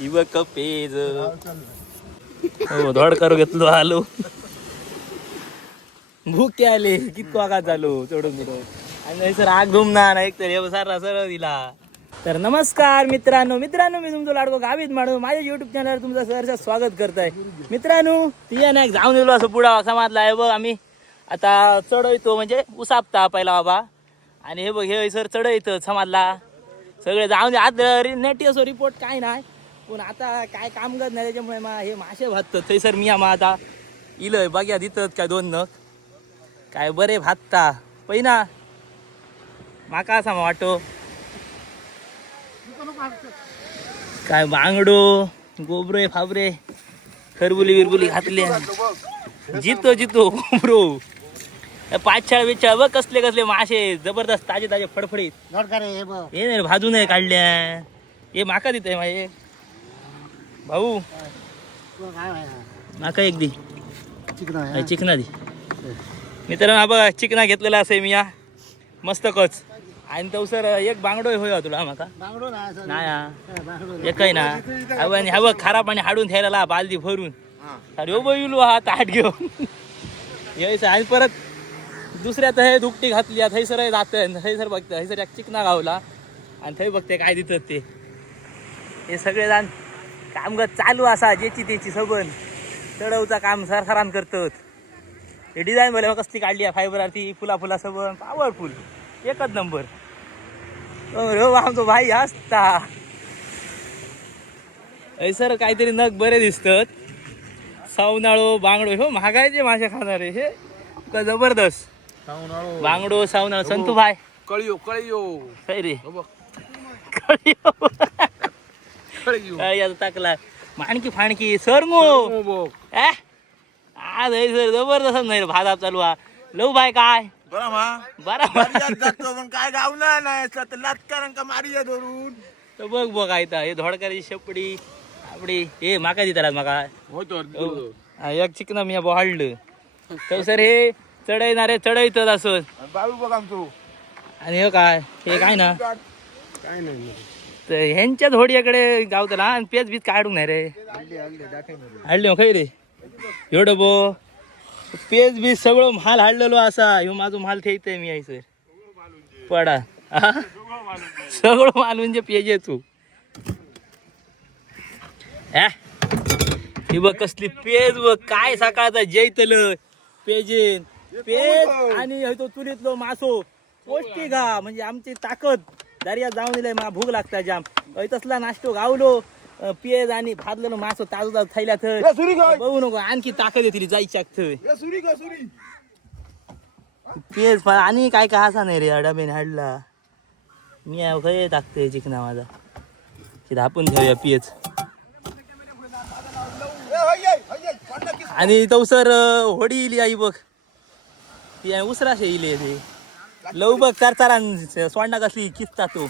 इव पेज हो धड करू घेतलो आलो भूक आले कितको आघात झालो चढून आणि सर आग घुमणार एक तर सारा सरळ दिला. तर नमस्कार मित्रांनो मी तुमचं लाडको गावीत माडू माझ्या युट्यूब चॅनलवर तुमचं सहर्ष स्वागत करताय. मित्रांनो ती नाही जाऊन गेलो असं पुढा समाजला आहे बघ. आम्ही आता चढवतो म्हणजे उसापता पहिला बाबा आणि हे बघ हे सर चढवतो समाजला सगळे जाऊन दे आज नेटी असो रिपोर्ट काय नाही पण आता काय काम करत नाही त्याच्यामुळे मग हे मासे भाजतात थंयसर मी आम्हा आता इलय बघ्या दितात काय दोन नग काय बरे भाजता पहिना माका असा वाटो काय बांगडो गोबरे फाबरे खरबुली बिरबुली घातले जितो जितो गोबरो पाचशाळ बिच्छाळ बघ कसले कसले मासे जबरदस्त ताजे ताजे फडफडीत हे नाही भाजून नाही काढल्या हे माका देत आहे माझे भाऊ माका एक दी चिकना दी मित्रांनो हा बघा चिकना घेतलेला असे मी या मस्त कच आणि तो सर एक बांगडो होय तुला माका नाही एकही ना हा बघ खारा पाणी हाडून ठेवलेला बालदी भरून अरे बैलो हा ताट घेऊन यायचं आणि परत दुसऱ्या हे दुकटी घातली थंयसर जात थंयसर बघते थंयसर एक चिकना गावला आणि थंय बघते काय देतात ते हे सगळे जण कामगत चालू असा ज्याची त्याची सबन चढवचा काम सरसरान करतात. हे डिझाईन बोले कसली काढली आहे फायबर ती फुला फुला सबन पॉवरफुल एकच नंबर. हो आमचो भाई असता सर काहीतरी नग बरे दिसतात सावनाळो बांगडो हो महागायचे मासे खाणारे हे का जबरदस्त बांगडो सावनाळो संतू भाई कळियो काय रे टाकला माणकी फाणकी सरमो आज सर जबरदस्त नाही रे भात चालू हा लव भाई काय बरा काय गावना नाही का मारिया धरून तर बघ आयता हे धोडकाची शेपडी आपडी हे माका दितात माका एक चिकन मी हाडलं तर सर हे चढवणारे चढवतात असं बाबू बघ आमचो आणि हे काय ना काय नाही तर ह्यांच्या धोड्याकडे गावतला आणि पेज बीज काढून नाही रे हाडले खै रे एवढं बो पेज बीज सगळं माल हाडलेलो असा ह्यो माझं माल ठेवतोय मी सर पडा सगळं माल म्हणजे पेज आहे तू ही बघ कसली पेज बघ काय सकाळचा जैतल पेजेन पेज आणि तो चुलीतलो मासो पौष्टिक हा म्हणजे आमची ताकद दर्या जाऊन दिलाय मला भूक लागता जाम तसला नाश्तो गावलो पेज आणि भाजलेलो मासो ताजू थैल्या थंय बघू नको आणखी ताकद येतील जायच्या थंय पेज आणि काय काय असा नाही रे डब्याने हाडला मी खय टाकतोय चिकना माझा आपण घेऊया पेज आणि तो सर होडी इली आई बघ ती उसराशे इले ते लव बघ चार सोंडा कसली किसता तो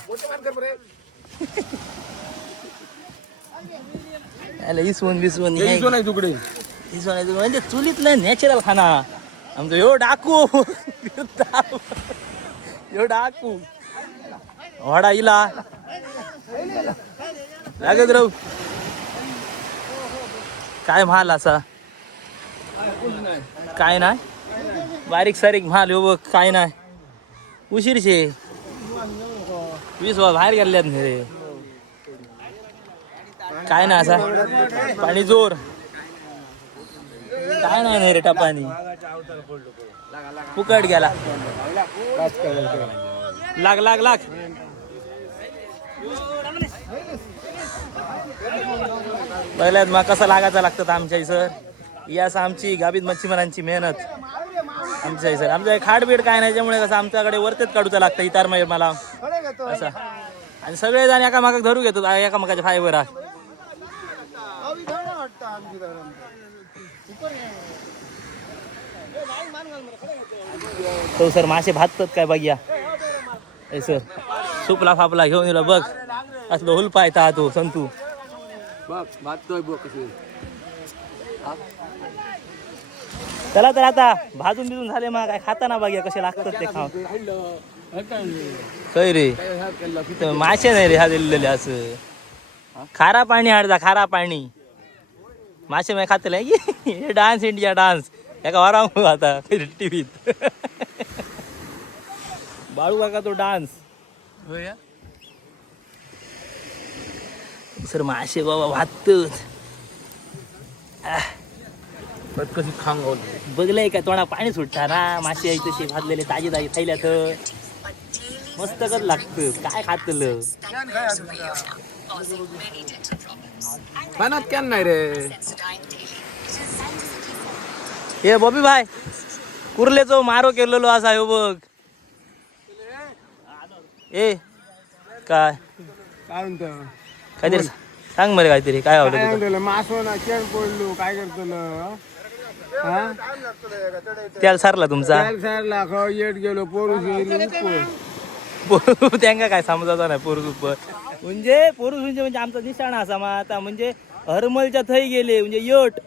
इसवून बिसवून तुकडे म्हणजे चुलीतलं नॅचरल खाना आमचं ह्यो डाकू होडा इला लागत राहू काय माल असा काय नाही बारीक सारीक माल हो बघ काय नाही उशीरशे 20 बाहेर गेल्यात नाही रे काय ना असा पाणी जोर काय नाही रे टपानी फुकट गेला लाग बघल्यात मग कसं लागायचं लागतं आमच्या सर ही असं आमची गाभीत मच्छीमारांची मेहनत आमच्या सर आमच्या खाडबीड काय नाही त्यामुळे कसं आमच्याकडे वरतेच काढूचं लागतं इतर मला असं आणि सगळे जण एकामेकाक धरू घेतो एकामेकाच्या फायबर तो सर मासे भाजतात काय बघ्या सर सुपला फापला घेऊन येलो बघ असलो हुलपा येता तो संतू चला तर आता भाजून बिजून झाले मग काय खाताना बघ्या कसे लागतात ते खाऊ काय रे मासे नाही रे हा दिलेले असं खारा पाणी हाडता खारा पाणी मासे माय खातले हे डान्स इंडिया डान्स एका वरांग आता टीव्हीत बाळू काका तो डान्स सर मासे बाबा वाहतच कशी खांग बघलंय का तोंडा पाणी सुटता ना मासे आहे तसे भाजलेले ताजे ताजे खायल्या तर मस्त कच लागतं काय खातलं खानात कॅन नाही रे हे बॉबी भाई कुर्लेचो मारो केलेलो असा हो बघ ए काय काय म्हणतो काहीतरी सांग मला काहीतरी काय आवडतं तुला? मासो ना केळ पडलो काय करतलो त्याला सारला तुमचा सरला खाऊ येत गेलो पोरू त्यांना काय समजायचं नाही पोरुस उपर म्हणजे पोरुस म्हणजे आमचा निशाणा असा मग आता म्हणजे हरमलच्या थई गेले म्हणजे यट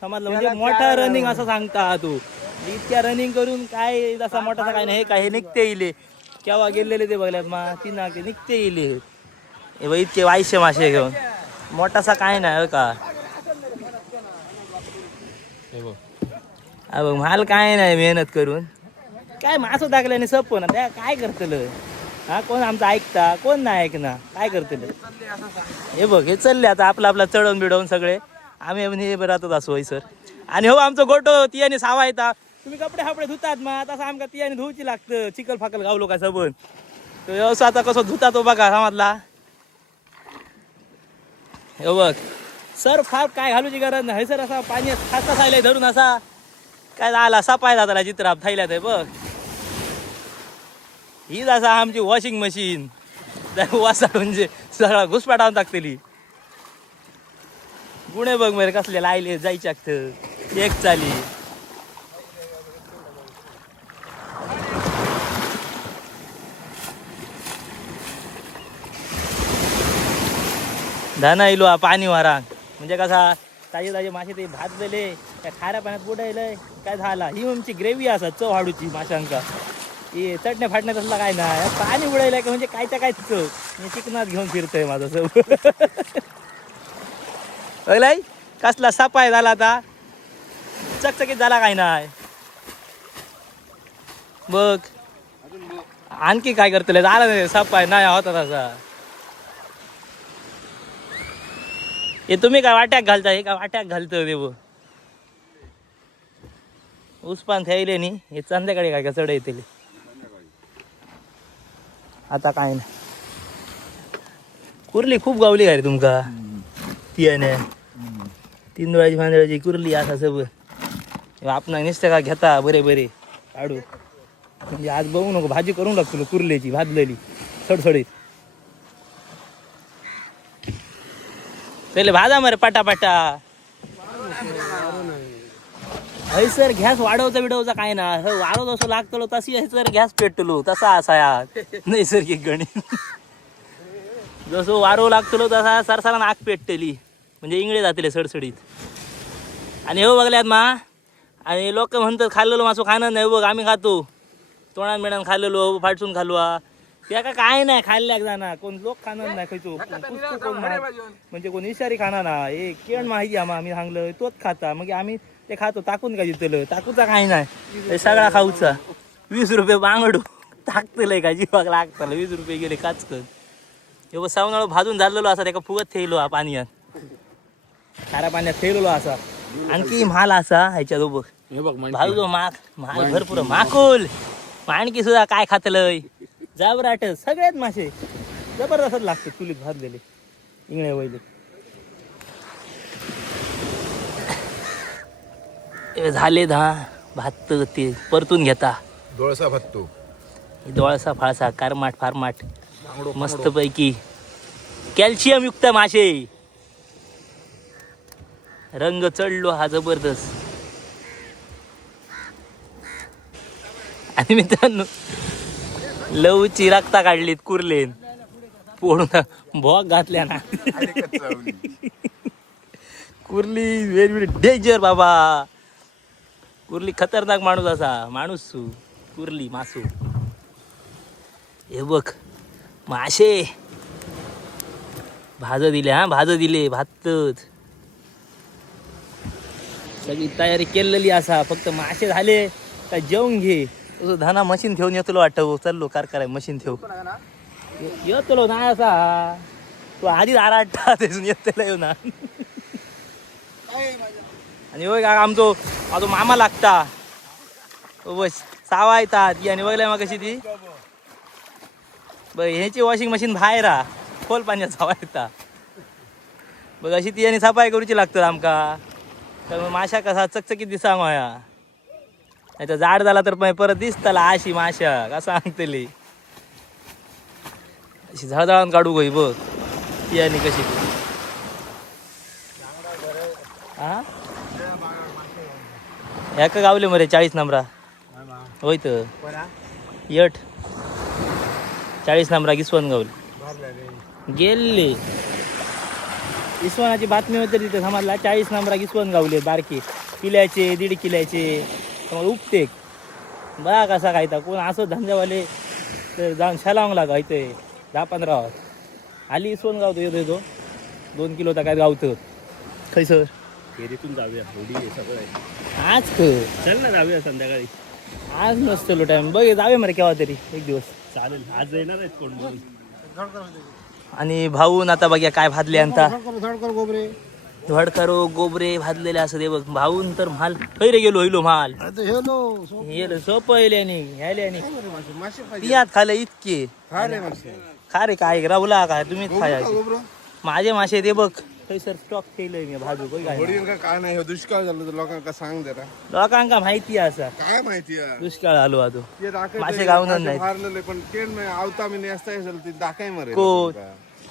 समजलं म्हणजे मोठा रनिंग असं सांगता तू इतक्या रनिंग करून काय असा मोठा काय नाही हे काय हे निघते येईल केव्हा गेलेले ते बघल्यात मा ती ना ते निघते येईल हे बघ इतके वायशे मासे घेऊन मोठासा काय नाही का बघ माल काय नाही मेहनत करून काय मासं टाकल्याने सप ना त्या काय करतलं हा कोण आमचं ऐकता कोण नाही ऐकना काय करतलं हे बघ हे चालले आता आपलं आपला चढवून बिडवून सगळे आम्ही हे राहतच असो होय सर आणि हो आमचं गोटो तियाने सावा येतात तुम्ही कपडे हापडे धुतात मग तसं आमका तियाने धुवची लागतं चिकल फाकल गावलो का सबन तो व्यवसाय आता कसं धुता तो बघा समजला हे बघ सर फार काय घालूची गरज नाही सर असा पाणी खासा सायला धरून असा काय आला सपाय जाताला चित्र थायल्यात आहे बघ हीच असा आमची वॉशिंग मशीन वासा म्हणजे सगळा घुसपाटावून टाकतेली गुणे बघ मरे कसले लायले जायचे एक चाली धना इलो पाणी वारांग म्हणजे कसा ताजे ताजे मासे ते भाजलेले त्या खाऱ्या पाण्यात बुडायलंय काय झाला ही आमची ग्रेव्ही असा चव हाडूची माशांका हे चटण्या फाटण्यात असला काय नाही पाणी बुडायला का म्हणजे कायच्या काय चव मी चिकनात घेऊन फिरतोय माझा चव बघलाय कसला सपाय झाला आता चकचकीत झाला काय नाही बघ आणखी काय करतले झाला नाही सपाय नाही होता तसा हे तुम्ही काय वाट्याक घालता हे काय वाट्याक घालतं देव उसपान थ्यायले नी हे संध्याकाळी काय का चढ येतील आता काय नाही कुर्ली खूप गावली काय रे तुमका तियाने 3 डोळ्याची फांदळाची कुर्ली असा सब आपण नुसतं का घेता बरे बरे काढू म्हणजे आज बघू नको भाजी करून टाकतो कुर्ल्याची भाजलेली सडसडीत पहिले भाजा मरे पटापटा हय सर गॅस वाढवता बिडवता काय ना वाढवत असं लागतो तशी आहे सर गॅस पेटलो तसा असा यार नैसर्गिक गणित जसं वारव लागतो तसा सरसाला आग पेटतेली म्हणजे इंगळे जातले सडसडीत आणि हो बघल्यात मा आणि लोक म्हणतात खाल्लेलो मासो खाणं नाही बघ आम्ही खातो तोंडान मेणान खाल्लेलो फाटसून खालवा त्या का काय नाही खाल्ल्या जाणार कोण लोक खाणार नाही खायचो कोण म्हणजे कोण इशारी खाणार ना हे केण माहिती आम्हा आम्ही सांगलं तोच खाता मग आम्ही ते खातो टाकून का जितलं टाकूचा काय नाही सगळा खाऊचा 20 रुपये बांगडू टाकतलंय का जीवाक लागतलं 20 रुपये गेले काचकन हे सावनाळू भाजून झालेलो असा त्याका फुगत थेयलो हा पाण्यात खाऱ्या पाण्यात थेयलो असा आणखी माल असा ह्याच्यात बघ भाजलो माल भरपूर माकुल आणखी सुद्धा काय खातलंय जाबराट सगळ्यात मासे जबरदस्त लागते चुलीत भाजलेले इंगळे वैले झाले भात ते परतून घेता डोळसा भाततो डोळसा फाळसा कारमाट फारमाट मस्त पैकी कॅल्शियम युक्त मासे रंग चढलो हा जबरदस्त आणि मित्रांनो लवची रक्ता काढलीत कुर्लेन पोडून भोग घातल्या ना कुर्ली व्हेरी व्हेरी डेंजर बाबा कुर्ली खतरनाक माणूस असा माणूस कुर्ली मासू हे बघ मासे भाज दिले हा भाज दिले भातच सगळी तयारी केलेली असा फक्त मासे झाले काय जेवून घे तुझं धाना मशीन ठेवून येतो वाटतं चाललो कार कराय मशीन ठेवू येतो नाही असा तू आधीच आराटा तेजून येतला येऊ ना आणि होय का आमचो माझा मामा लागता बस सावा येतात आणि बघलाय मग कशी ती बघ ह्याची वॉशिंग मशीन बाहेर खोल पाण्यात सावा येता बघ अशी ती आणि सफाई करूची लागतात आमका तर मग माशा कसा चकचकीत दिसा माया नाही तर जाड झाला तर परत दिसताला अशी माशा का सांगतली अशी झळझळून काढू गई बघ ती आणि कशी हा ह्या का गावले मरे 40 नंबरा होय तर यट 40 नंबरा किसवण गावले गेले इसवनाची बातमी होती तिथे समाजला 40 नंबरा किसवण गावले बारके किल्याचे 1.5 किल्याचे मग उपटेक बघा कसा खायता कोण असं धंद्यावाले तर जाऊन शालावंग लागा इथे 10-15 आली इसवण गावतो येतो 2 किलोचा काय गावतं खैसर फेरीतून जाऊया होडी सगळं आहे. आज चल ना जाऊया संध्याकाळी. आज नसतो टाइम बघ जाऊया मरे केव्हा तरी एक दिवस चालेल आज येणार आहेत कोण आणि भाऊन आता बघ्या काय भाजले आता धडकरो गोबरे भाजलेले असं दे बघ भाऊन तर माल खैरे गेलो होईलो माल गेलो सोपयल्याने ह्याल्याने पियात खाले इतके खारे काय राहुला काय तुम्हीच खायचे माझे मासे दे बघ सर स्टॉक ठेवलंय मी भाजू काय नाही दुष्काळ झालं तर लोकांना सांग जरा लोकांका माहिती असा काय माहिती दुष्काळ आलो आतो मासे गावून नाही मारलेले पण केन आवता मी नेसता असेल ती दाखय मरे कोण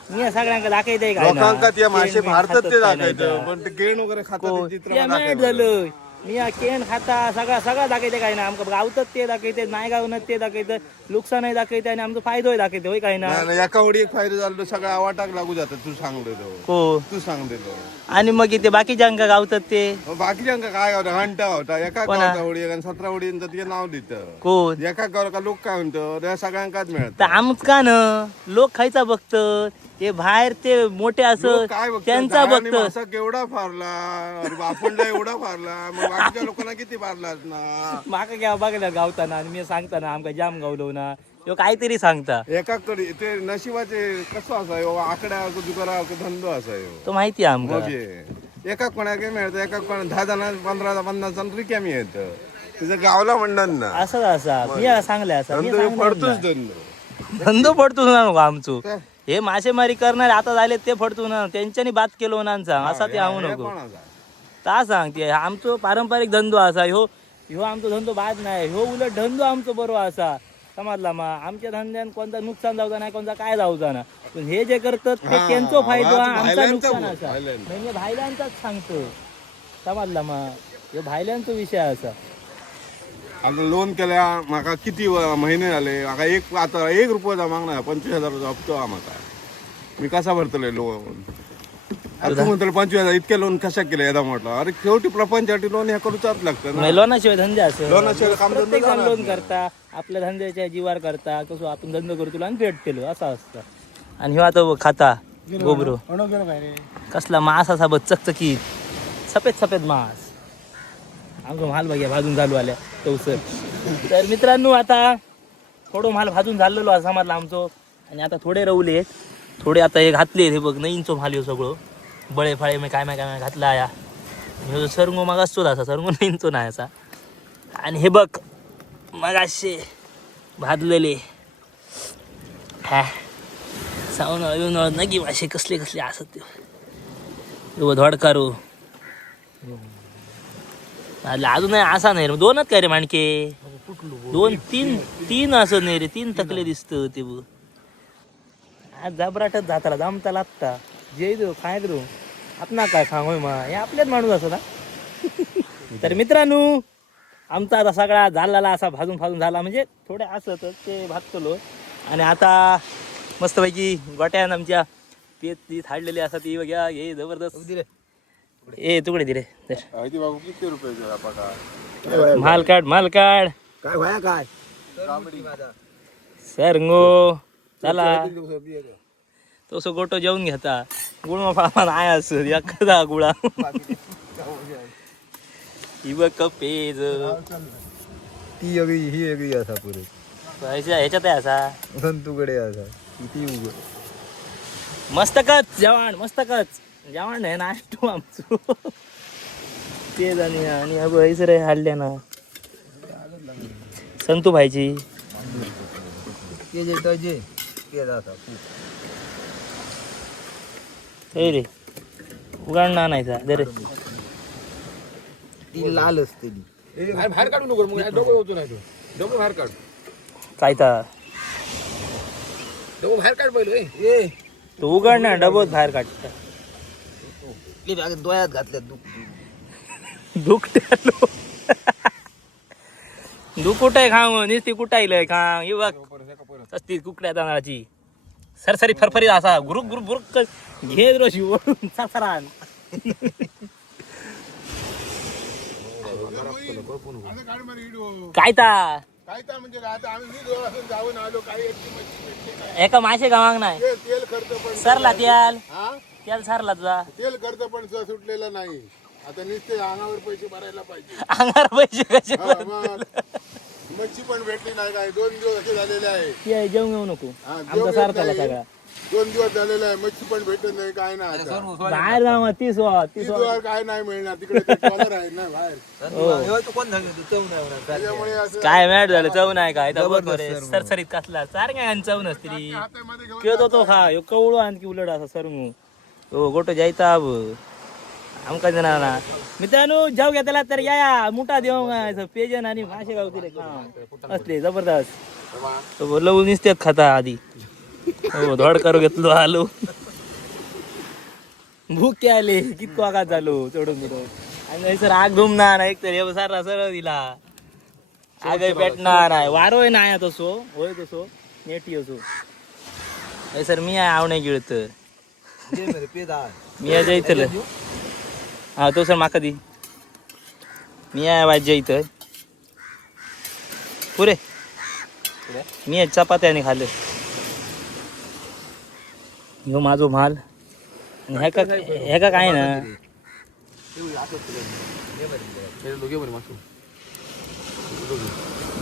मी सगळ्यांका दाखवते लोकांका त्या मासे भारतात ते दाखवायचं पण ते केन वगैरे खातात ते चित्र झालं मी केन खाता सगळं दाखवते काय ना आमका गावतात ते दाखवते नाही गावनात ते दाखवते नुकसानही दाखवते आणि आमचा फायदोही दाखवते होय काय ना एका होडी एक फायदा झाला सगळं आवाटाक लागू जातात तू सांग हो तू सांग देतो आणि मग इथे बाकीच्यांका गावतात ते बाकीच्यांका काय होतं हंटा होता एका गावाचा होडी 17 होडींचं ते नाव देतं कोण एका गावाला लोक काय म्हणतो त्या सगळ्यांकाच मिळत तर आमका न लोक खायचा बघत ते बाहेर ते मोठे असं काय त्यांचा बघत असा केवढा फारला आपण एवढा फारला मग बाकीच्या लोकांना किती फारला ना माका घ्या बघायला गावताना आणि मी सांगताना आमका जाम गावलो ना तो काहीतरी सांगता एकाकडे ते नशिबाचे कसं असायो आकड्या दुकाना धंदो असायो तो माहिती आहे आमका एका कोणाक मिळतं एका कोणा 10 जण 15 50 जण रिकामी येत तुझं गावला म्हणणार ना असं असा मी सांगले असा पडतोच धंदो पडतो ना नको आमचो हे मासेमारी करणार आता झाले ते पडतो ना त्यांच्यानी बात केलो ना सांग असा ते आऊ नको ता सांगते आमचो पारंपरिक धंदो असा ह्यो आमचो धंदो बाद नाही ह्यो उलट धंदो आमचो बरोबर असा समजला मा आमच्या धंद्यान कोणता नुकसान जाऊचा नाही कोणता काय जाऊचा ना पण हे जे करतात ते त्यांचा फायदो आमचा नुकसान असा म्हणजे भायल्यांचाच सांगतो समजला मा ह्यो भायल्यांचा विषय असा आता लोन केल्या माका किती महिने झाले माका आता 1 रुपयाचा मागणार 25,000 हप्तो माका मी कसा भरतले लोन तू म्हणतो 25,000 इतके लोन कशा केले एकदा म्हटलं अरे शेवटी प्रपंचासाठी लोन हे करूचाच लागतं ना लोनाशिवाय धंदे असं लोनाशिवाय काम लोन करता आपल्या धंद्याच्या जीवार करता कसं आपण धंदो करतो आणि भेट केलो असं असतं आणि ह्यो आता खाता गोबरो कसला मास असा बघ चकचकीत सफेद मास आमचा माल बघ्या भाजून झालो आल्या तवसर तर मित्रांनो आता थोडं माल भाजून झालेलो असा समजला आमचो आणि आता थोडे रवले थोडे आता हे घातले हे बघ नईनचो माल हो सगळं बळे फाळे मी काय घातला या ह्यो सरंगो मग असतोच असा सरंगो नईनचो नाही असा आणि हे बघ मग असे भाजलेले हा साऊन येऊन नगी मासे कसले असत ते धोडकारू अजून असा नाही रे 2च काय रे माणके 2 3 असं नाही रे 3 तकले दिसत ते बघ आज जबराटच जाताला जमता लागता जे दो काय दो आपणा काय सांगोय मा हे आपल्याच माणूस असं ना तर मित्रांनो आमचा आता सगळा झालेला असा भाजून झाला म्हणजे थोडे असत ते भाजतलो आणि आता मस्तपैकी गोट्यान आमच्या पेत थाडलेली असतात ती बघ्या हे जबरदस्त ए तुकडे दिले बाबू किती रुपये माल काढ काय व्हाया काय सरंगो चला तो गोटो जेवून घेता गुळ फळा नाही असत एखादा गुळा ही बघ पेज ती वेगळी ही वेगळी असा पुढे ह्याच्यात आहे असा संतूकडे असा किती उघड मस्तकच जेवण मस्तकच जेवण आहे नाश्तो आमचो तेच आणि हैसरे हाडल्या ना संतू भाईची ते जे तजे ते असा हे रे उगाडणार नाही सा दे रे ती लाल असते ती बाहेर काढू नको मग डोकं होतो नाही डोकं बाहेर काढ काय तर डोकं बाहेर काढ पहिले ए तू उघडणार डबोत बाहेर काढता डोळ्यात घातल्यात दुखट्यालो दुकुटाय खाऊ नुसती कुटायलंय खा ही बघ असती कुकड्या तांदळाची सरसरी फरफरीत असा गुरुक गुरुक गुरुक घे रोशी वळून सासरान काय ता काय तर म्हणजे आता आम्ही मी दोन वाजून जाऊन आलो काही एकटी मच्छी भेटली नाही. एका मासे गावांग नाही तेल खर्च पण सरला त्याल हा त्याल सरला तुझा तेल खर्च पण सुटलेला नाही आता नुसते अंगावर पैसे भरायला पाहिजे अंगार पैसे कसे हा, मग मच्छी पण भेटली नाही काय 2 दिवस असे झालेले आहे ते जेवून घेऊ नको हा, आमचा जेवण सारखा नाही. सगळा 2 दिवस झालेले आहे मच्छी पण भेटत नाही काय नाही आता बाहेर जाऊ 30 ती दिवस काय नाही मिळणार तिकडे ते डॉलर आहे ना बाहेर तू कोण सांगितलं तू चव नाही होणार त्याच्यामुळे असं काय मॅट झालं चव नाही काय सरसरीत कसला सारख्या चव नसती हातामध्ये घेऊन किंवा तो खा ह्यो कवळो आणखी उलट असा सरमू हो गोटो जायता अब आमका देणार ना मित्रांनो जाऊ घ्या त्याला तर या मोठा देऊ पेजन आणि मासे गावती रे असले जबरदस्त तो लवून निसत्यात खाता आधी हो धड करू घेतलो आलो भूक आले कितको आघात झालो चढून मिळून आणि सर आग धुमणार एक तर हे सारा सरळ दिला आग पेटणार नाही वारोय नाही तसो होय तसो नेटी असो सर मी आवणे गिळत मी याच्या इथलं हा तो सर माका दी मी आहे वाज्या इथं पुरे मी आहे चपात्याने खाल्लं ह्यो माझो माल आणि ह्याका काय ना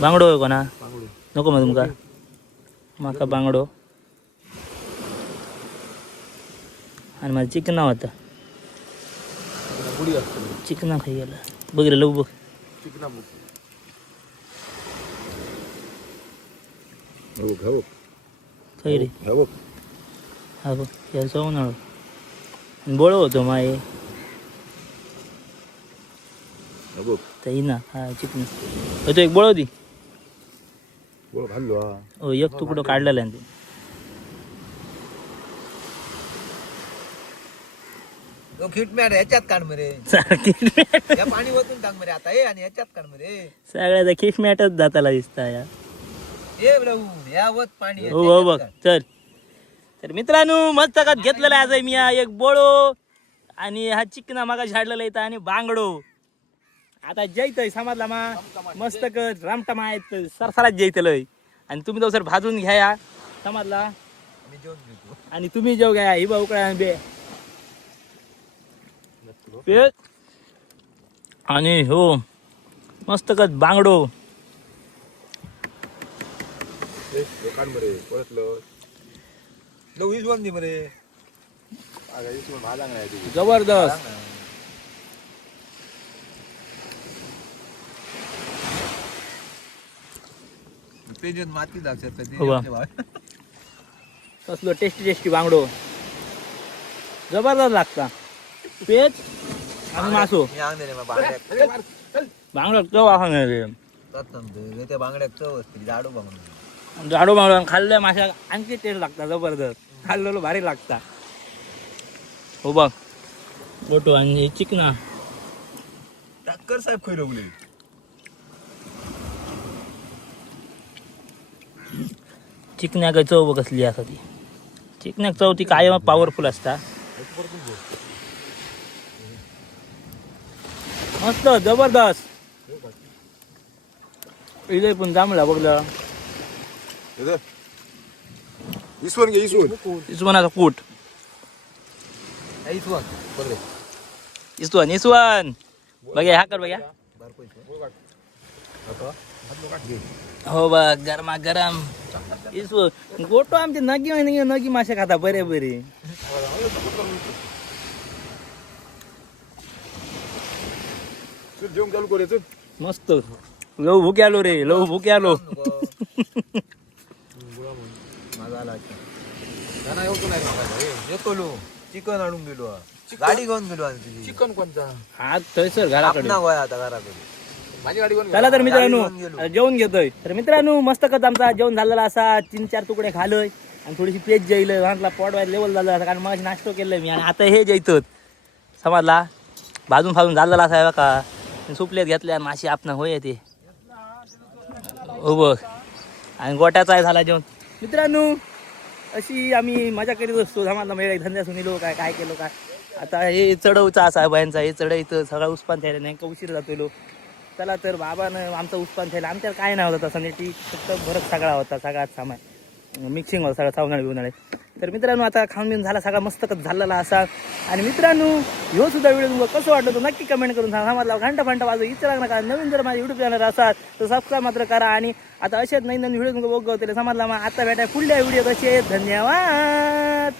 बांगडो आहे कोणा नको मग तुमका माका बांगडो आणि माझं चिकना होता चिकना खाई गेला बघ रे लव बघ खाई रे हा बघ याचा उन्हाळो बोळ होतो माये ताई ना हा चिकन तो एक बोळव दी हो एक तुकडं काढलेला आहे खिटमॅट ह्याच्यात काढ मरे सारखी या पाणी वतून टाक मरे आता आणि ह्याच्यात काढ मरे सगळ्याचा किस मॅटच जाताला दिसता या ए प्रभू या वत पाणी हो हो बघ चल तर मित्रांनो मस्त जगात घेतलेला आहे आज मी हा एक बोळो आणि हा चिकना मागा झाडलेला येतं आणि बांगडो आता जैतय समाजला मा मस्त कर रामटमा आहेत सरसरात जैतलय आणि तुम्ही तो सर भाजून घ्या या समाजला आणि तुम्ही जेव घ्या ही उकळ्या बे पेट आणि हो मस्त कच बांगडो जबरदस्त माती कसलो टेस्टी बांगडो जबरदस्त लागता पेज आणि मासो बांगडो चव आहे त्या बांगड्यात चव असते जाडू बांगडू जाडो बांगडो खाल्ल्या माशा आणखी टेस्ट लागता जबरदस्त खाल्लेलो भारी लागता हो बघ गोटो आणि चिकना टाक्कर साहेब खैरवले चिकन्याक चव कसली असा ती चिकन्याक चव ती कायम पॉवरफुल असता मस्त जबरदस्त इथे पण जांभळा बघला इसवण घे इसवण इसवणाचा कूट इसवान बघ्या ह्या कर बघ्या हो बघ गरमा गरम इसव गोटो आमचे नगी नगी मासे खाता बरे बरे जेवण चालू करायचं मस्त लव भूक आलो रे लव भूक आलो येतो लो चिकन आणून गेलो गाडी घेऊन गेलो आणि तुझी चिकन कोणता हा थंयसर घराकडे आपणा गोया आता घराकडे माझी गाडी कोण चला तर मित्रांनो गाडी घेऊन गेलो. जेवण घेतोय तर मित्रांनो मस्त कच आमचा जेवण झालेला असा 3-4 तुकडे खालोय आणि थोडीशी पेज जाईल म्हटला पोट वाईट लेवल झालं असा कारण मग नाश्तो केलाय मी आणि आता हे जैतत समजला भाजून फाजून झालेला असा आहे का सुपलेत घेतल्या माशी आपण होय ते हो बघ आणि गोट्याचा आहे झाला जेवण मित्रांनो अशी आम्ही मजा करीत असतो आम्हाला मेळ धंद्या सुनीलो काय काय केलो काय आता हे चढवचा असा बायांचा हे चढायचं सगळा उस्पान थ्यायला नाही का उशीर जातो चला तर बाबानं आमचा उस्पान थ्यायला आमच्याला काय नाही होता तसं नेटी फक्त भरत सगळा होता सगळाच सामान मिक्सिंग होता सगळा सावनाळे बिवनाळे तर मित्रांनो आता खाऊन बिऊन झाला सगळा मस्तकच झालेला असा आणि मित्रांनो ह्यो सुद्धा व्हिडिओ तुम्हाला कसं वाटलं तो नक्की कमेंट करून सांगा मला घंटा फंटा वाजव इच्छा नका नवीन जर माझ्या युट्यूब चॅनल असाल तर सबस्क्राईब मात्र करा आणि आता असेच नवीन नवीन व्हिडिओ तुमचं बघ त्याला समजला मग आता भेटाय पुढल्या व्हिडिओ कसे धन्यवाद.